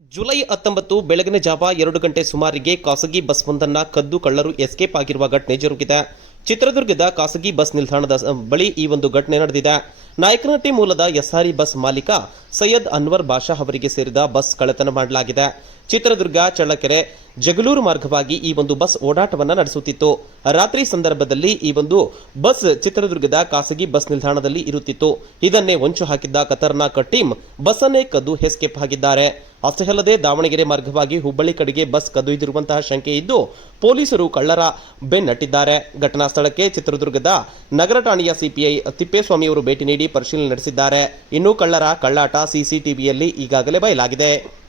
July ಹತ್ತೊಂಬತ್ತು ಬೆಳಗಿನ ಜಾವ ಎರಡು ಗಂಟೆ ಸುಮಾರಿಗೆ ಖಾಸಗಿ ಬಸ್ ಒಂದನ್ನ ಕದ್ದು ಕಳ್ಳರು ಎಸ್ಕೇಪ್ ಆಗಿರುವ ಘಟನೆ ಜರುಗಿದೆ. ಚಿತ್ರದುರ್ಗದ ಖಾಸಗಿ ಬಸ್ ನಿಲ್ದಾಣದ ಬಳಿ ಈ ಒಂದು ಘಟನೆ ನಡೆದಿದೆ. ನಾಯಕನಹಟ್ಟಿ ಮೂಲದ ಎಸ್ಆರ್ಇ ಬಸ್ ಮಾಲೀಕ ಸೈಯದ್ ಅನ್ವರ್ ಬಾಷಾ ಅವರಿಗೆ ಸೇರಿದ ಬಸ್ ಕಳ್ಳತನ ಮಾಡಲಾಗಿದೆ. ಚಿತ್ರದುರ್ಗ, ಚಳ್ಳಕೆರೆ, ಜಗಳೂರು ಮಾರ್ಗವಾಗಿ ಈ ಒಂದು ಬಸ್ ಓಡಾಟವನ್ನು ನಡೆಸುತ್ತಿತ್ತು. ರಾತ್ರಿ ಸಂದರ್ಭದಲ್ಲಿ ಈ ಒಂದು ಬಸ್ ಚಿತ್ರದುರ್ಗದ ಖಾಸಗಿ ಬಸ್ ನಿಲ್ದಾಣದಲ್ಲಿ ಇರುತ್ತಿತ್ತು. ಇದನ್ನೇ ಹೊಂಚು ಹಾಕಿದ್ದ ಖತರ್ನಾಕ್ ಟೀಮ್ ಬಸ್ಸನ್ನೇ ಕದ್ದು ಎಸ್ಕೇಪ್ ಆಗಿದ್ದಾರೆ. ಅಷ್ಟೇ ಅಲ್ಲದೆ ದಾವಣಗೆರೆ ಮಾರ್ಗವಾಗಿ ಹುಬ್ಬಳ್ಳಿ ಕಡೆಗೆ ಬಸ್ ಕದೊಯ್ದಿರುವಂತಹ ಶಂಕೆ ಇದ್ದು, ಪೊಲೀಸರು ಕಳ್ಳರ ಬೆನ್ನಟ್ಟಿದ್ದಾರೆ. ಘಟನಾ ಸ್ಥಳಕ್ಕೆ ಚಿತ್ರದುರ್ಗದ ನಗರ ಠಾಣೆಯ ಸಿಪಿಐ ತಿಪ್ಪೇಸ್ವಾಮಿ ಅವರು ಭೇಟಿ ನೀಡಿ ಪರಿಶೀಲನೆ ನಡೆಸಿದ್ದಾರೆ. ಇನ್ನು ಕಳ್ಳರ, ಕಳ್ಳಾಟ ಸಿಸಿಟಿವಿಯಲ್ಲಿ ಈಗಾಗಲೇ ಬಯಲಾಗಿದೆ.